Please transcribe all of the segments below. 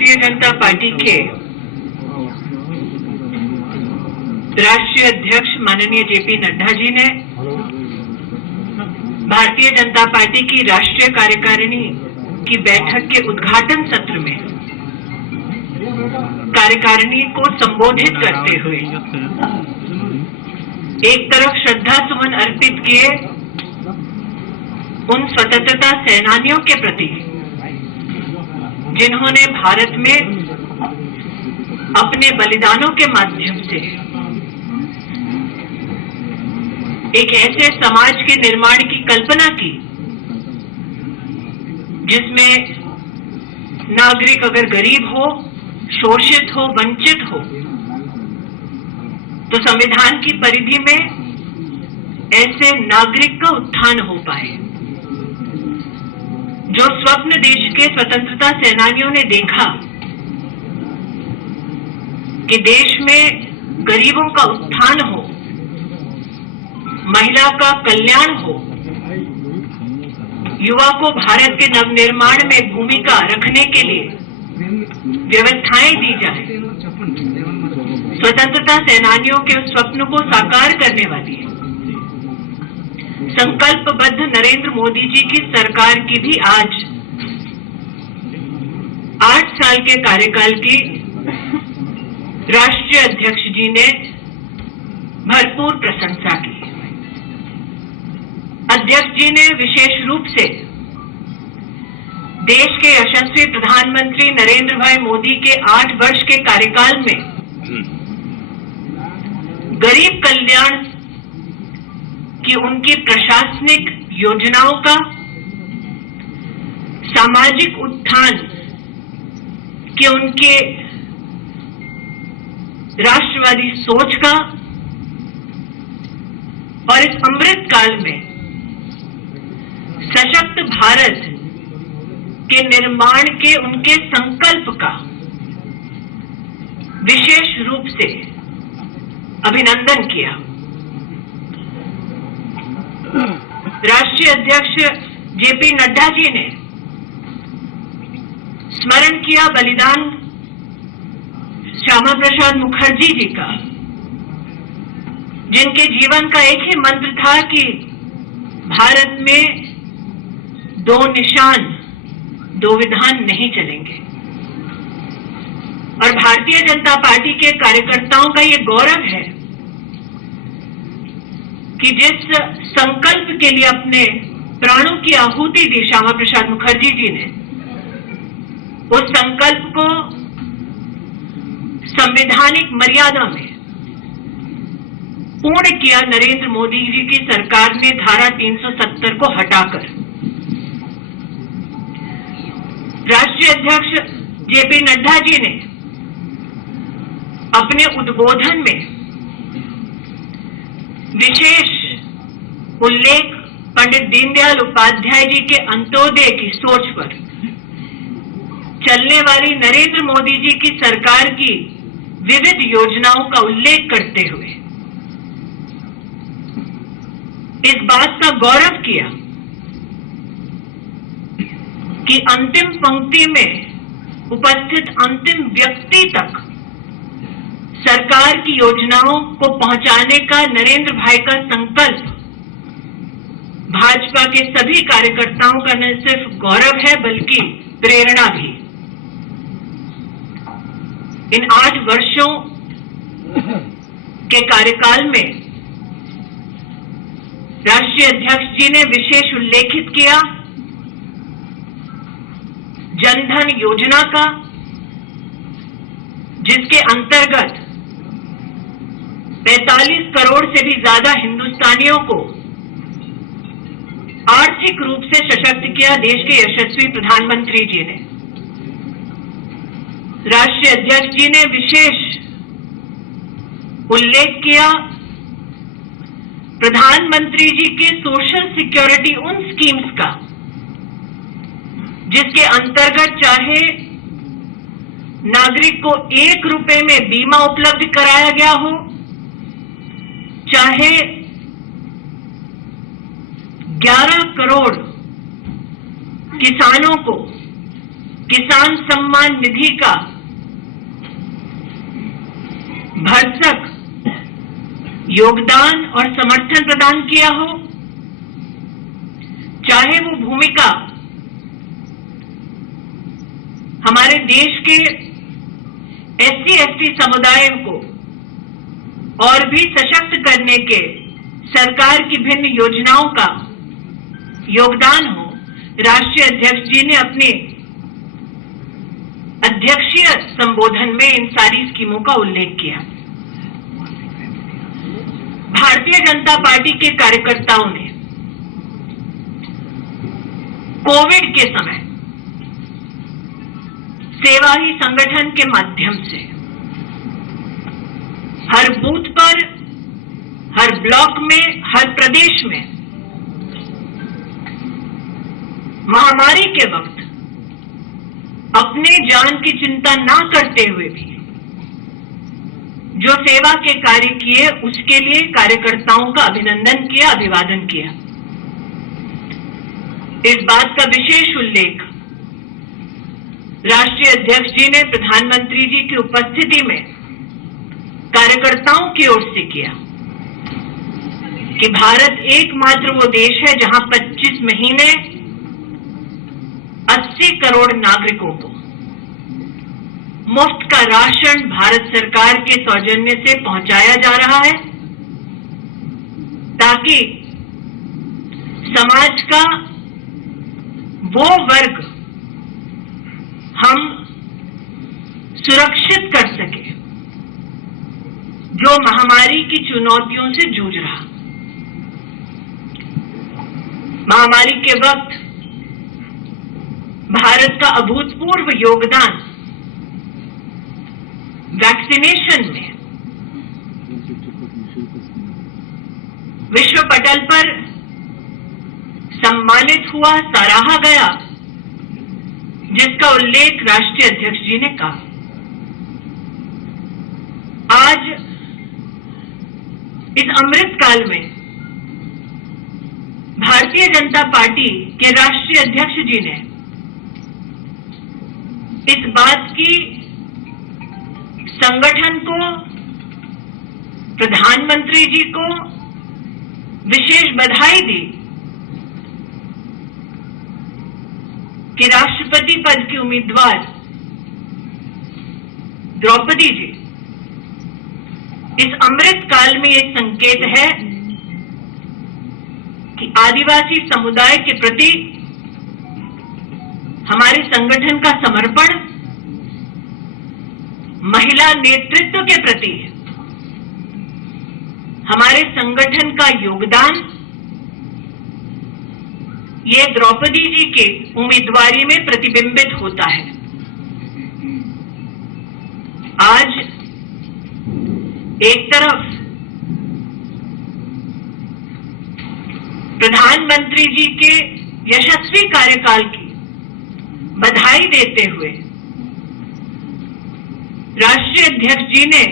Bharatiya Janata party के राष्ट्रीय अध्यक्ष माननीय जेपी नड्डा जी ने भारतीय जनता पार्टी की राष्ट्रीय कार्यकारिणी की बैठक के उद्घाटन सत्र में कार्यकारिणी को संबोधित करते हुए एक तरफ श्रद्धा सुमन अर्पित किए उन स्वतंत्रता सेनानियों के प्रति जिन्होंने भारत में अपने बलिदानों के माध्यम से एक ऐसे समाज के निर्माण की कल्पना की जिसमें नागरिक अगर गरीब हो, शोषित हो, वंचित हो तो संविधान की परिधि में ऐसे नागरिक का उत्थान हो पाए। जो स्वप्न देश के स्वतंत्रता सेनानियों ने देखा कि देश में गरीबों का उत्थान हो, महिला का कल्याण हो, युवा को भारत के नवनिर्माण में भूमिका रखने के लिए व्यवस्थाएं दी जाए, स्वतंत्रता सेनानियों के उस स्वप्न को साकार करने वाली है संकल्पबद्ध नरेंद्र मोदी जी की सरकार की भी आज 8 साल के कार्यकाल की राष्ट्रीय अध्यक्ष जी ने भरपूर प्रशंसा की। अध्यक्ष जी ने विशेष रूप से देश के यशस्वी प्रधानमंत्री नरेंद्र भाई मोदी के 8 वर्ष के कार्यकाल में गरीब कल्याण कि उनकी प्रशासनिक योजनाओं का, सामाजिक उत्थान कि उनके राष्ट्रवादी सोच का और इस अमृत काल में सशक्त भारत के निर्माण के उनके संकल्प का विशेष रूप से अभिनंदन किया। राष्ट्रीय अध्यक्ष जेपी नड्डा जी ने स्मरण किया बलिदान श्यामा प्रसाद मुखर्जी जी का, जिनके जीवन का एक ही मंत्र था कि भारत में 2 निशान 2 विधान नहीं चलेंगे। और भारतीय जनता पार्टी के कार्यकर्ताओं का ये गौरव है कि जिस संकल्प के लिए अपने प्राणों की आहुति दी श्यामा प्रसाद मुखर्जी जी ने, उस संकल्प को संवैधानिक मर्यादा में पूर्ण किया नरेंद्र मोदी जी की सरकार ने धारा 370 को हटाकर। राष्ट्रीय अध्यक्ष जेपी नड्डा जी ने अपने उद्बोधन में विशेष उल्लेख पंडित दीनदयाल उपाध्याय जी के अंत्योदय की सोच पर चलने वाली नरेंद्र मोदी जी की सरकार की विविध योजनाओं का उल्लेख करते हुए इस बात का गौरव किया कि अंतिम पंक्ति में उपस्थित अंतिम व्यक्ति तक सरकार की योजनाओं को पहुंचाने का नरेंद्र भाई का संकल्प भाजपा के सभी कार्यकर्ताओं का न सिर्फ गौरव है बल्कि प्रेरणा भी। इन 8 वर्षों के कार्यकाल में राष्ट्रीय अध्यक्ष जी ने विशेष उल्लेखित किया जनधन योजना का, जिसके अंतर्गत 45 करोड़ से भी ज्यादा हिंदुस्तानियों को आर्थिक रूप से सशक्त किया देश के यशस्वी प्रधानमंत्री जी ने। राष्ट्रीय अध्यक्ष जी ने विशेष उल्लेख किया प्रधानमंत्री जी के सोशल सिक्योरिटी उन स्कीम्स का जिसके अंतर्गत चाहे नागरिक को 1 रुपए में बीमा उपलब्ध कराया गया हो, चाहे 11 करोड़ किसानों को किसान सम्मान निधि का भरसक योगदान और समर्थन प्रदान किया हो, चाहे वो भूमिका हमारे देश के SC/ST समुदाय को और भी सशक्त करने के सरकार की भिन्न योजनाओं का योगदान हो, राष्ट्रीय अध्यक्ष जी ने अपने अध्यक्षीय संबोधन में इन सारी स्कीमों का उल्लेख किया। भारतीय जनता पार्टी के कार्यकर्ताओं ने कोविड के समय सेवा ही संगठन के माध्यम से हर बूथ पर, हर ब्लॉक में, हर प्रदेश में महामारी के वक्त अपने जान की चिंता ना करते हुए भी जो सेवा के कार्य किए, उसके लिए कार्यकर्ताओं का अभिनंदन किया, अभिवादन किया। इस बात का विशेष उल्लेख राष्ट्रीय अध्यक्ष जी ने प्रधानमंत्री जी की उपस्थिति में कार्यकर्ताओं की ओर से किया कि भारत एकमात्र वो देश है जहां 25 महीने 80 करोड़ नागरिकों को मुफ्त का राशन भारत सरकार के सौजन्य से पहुंचाया जा रहा है, ताकि समाज का वो वर्ग हम सुरक्षित कर सके जो महामारी की चुनौतियों से जूझ रहा। महामारी के वक्त भारत का अभूतपूर्व योगदान वैक्सीनेशन में विश्व पटल पर सम्मानित हुआ, सराहा गया, जिसका उल्लेख राष्ट्रीय अध्यक्ष जी ने कहा। आज इस अमृत काल में भारतीय जनता पार्टी के राष्ट्रीय अध्यक्ष जी ने इस बात की संगठन को, प्रधानमंत्री जी को विशेष बधाई दी कि राष्ट्रपति पद की उम्मीदवार द्रौपदी जी इस अमृत काल में एक संकेत है कि आदिवासी समुदाय के प्रति हमारे संगठन का समर्पण, महिला नेतृत्व के प्रति हमारे संगठन का योगदान, ये द्रौपदी जी के उम्मीदवारी में प्रतिबिंबित होता है। आज एक तरफ प्रधानमंत्री जी के यशस्वी कार्यकाल की बधाई देते हुए राष्ट्रीय अध्यक्ष जी ने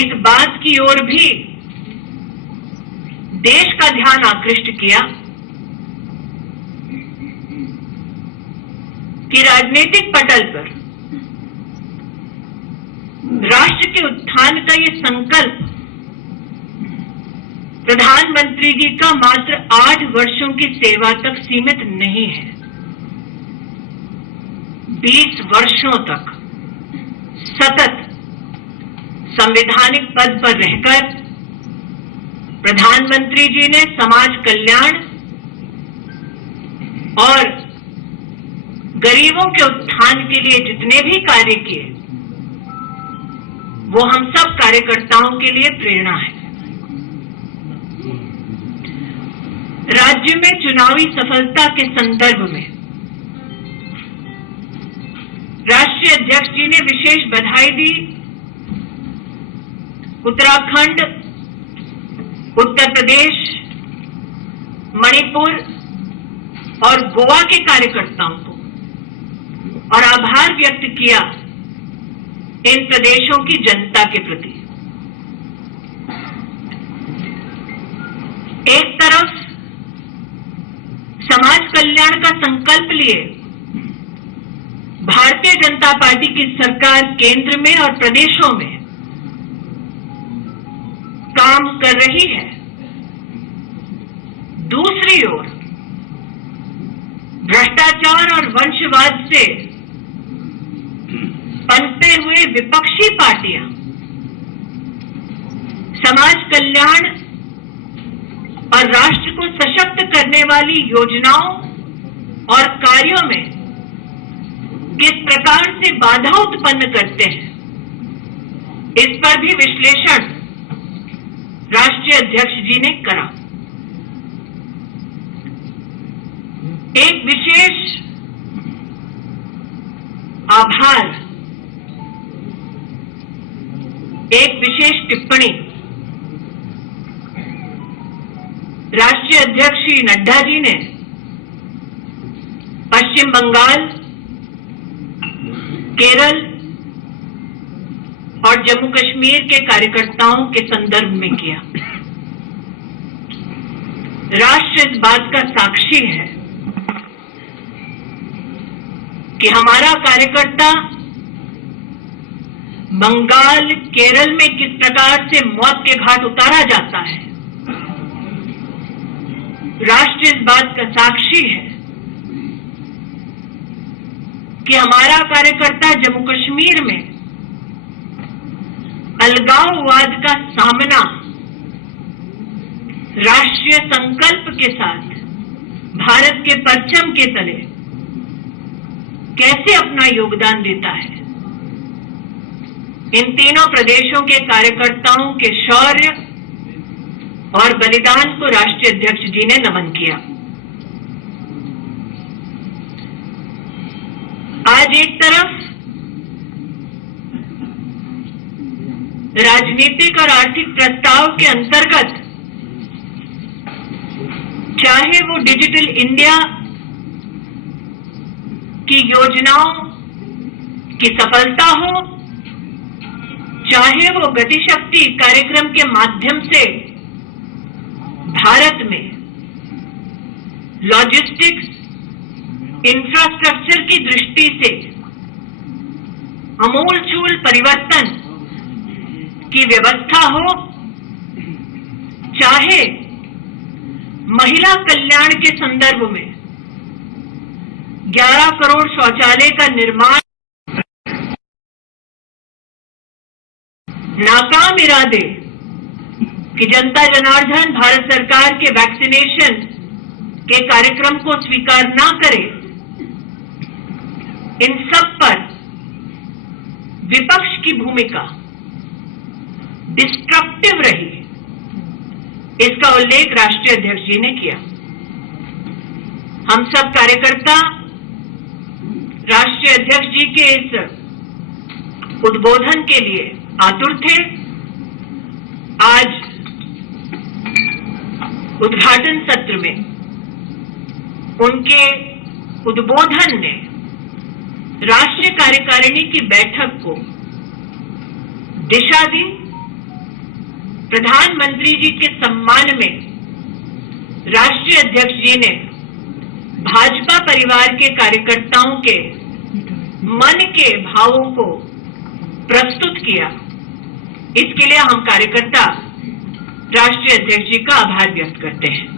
इस बात की ओर भी देश का ध्यान आकृष्ट किया कि राजनीतिक पटल पर राष्ट्र के उत्थान का ये संकल्प प्रधानमंत्री जी का मात्र 8 वर्षों की सेवा तक सीमित नहीं है। 20 वर्षों तक सतत संवैधानिक पद पर रहकर प्रधानमंत्री जी ने समाज कल्याण और गरीबों के उत्थान के लिए जितने भी कार्य किए, वो हम सब कार्यकर्ताओं के लिए प्रेरणा है। राज्य में चुनावी सफलता के संदर्भ में राष्ट्रीय अध्यक्ष जी ने विशेष बधाई दी उत्तराखंड, उत्तर प्रदेश, मणिपुर और गोवा के कार्यकर्ताओं को और आभार व्यक्त किया इन प्रदेशों की जनता के प्रति। एक तरफ समाज कल्याण का संकल्प लिए भारतीय जनता पार्टी की सरकार केंद्र में और प्रदेशों में काम कर रही है। दूसरी ओर भ्रष्टाचार और वंशवाद से पनपे हुए विपक्षी पार्टियां समाज कल्याण और राष्ट्र को सशक्त करने वाली योजनाओं और कार्यों में किस प्रकार से बाधा उत्पन्न करते हैं, इस पर भी विश्लेषण राष्ट्रीय अध्यक्ष जी ने करा। एक विशेष आभार, एक विशेष टिप्पणी राष्ट्रीय अध्यक्ष श्री नड्डा जी ने पश्चिम बंगाल, केरल और जम्मू कश्मीर के कार्यकर्ताओं के संदर्भ में किया। राष्ट्र इस बात का साक्षी है कि हमारा कार्यकर्ता बंगाल, केरल में किस प्रकार से मौत के घाट उतारा जाता है। राष्ट्र इस बात का साक्षी है कि हमारा कार्यकर्ता जम्मू कश्मीर में अलगाववाद का सामना राष्ट्रीय संकल्प के साथ भारत के परचम के तले कैसे अपना योगदान देता है। इन तीनों प्रदेशों के कार्यकर्ताओं के शौर्य और बलिदान को राष्ट्रीय अध्यक्ष जी ने नमन किया। आज एक तरफ राजनीतिक और आर्थिक प्रस्ताव के अंतर्गत चाहे वो डिजिटल इंडिया की योजनाओं की सफलता हो, चाहे वो गतिशक्ति कार्यक्रम के माध्यम से भारत में लॉजिस्टिक्स इंफ्रास्ट्रक्चर की दृष्टि से अमूलचूल परिवर्तन की व्यवस्था हो, चाहे महिला कल्याण के संदर्भ में 11 करोड़ शौचालय का निर्माण, नाकाम इरादे कि जनता जनार्दन भारत सरकार के वैक्सीनेशन के कार्यक्रम को स्वीकार ना करे, इन सब पर विपक्ष की भूमिका डिस्ट्रक्टिव रही, इसका उल्लेख राष्ट्रीय अध्यक्ष जी ने किया। हम सब कार्यकर्ता राष्ट्रीय अध्यक्ष जी के इस उद्बोधन के लिए आतुर थे। आज उद्घाटन सत्र में उनके उद्बोधन ने राष्ट्रीय कार्यकारिणी की बैठक को दिशा दी। प्रधानमंत्री जी के सम्मान में राष्ट्रीय अध्यक्ष जी ने भाजपा परिवार के कार्यकर्ताओं के मन के भावों को प्रस्तुत किया। इसके लिए हम कार्यकर्ता राष्ट्रीय अध्यक्ष जी का आभार व्यक्त करते हैं।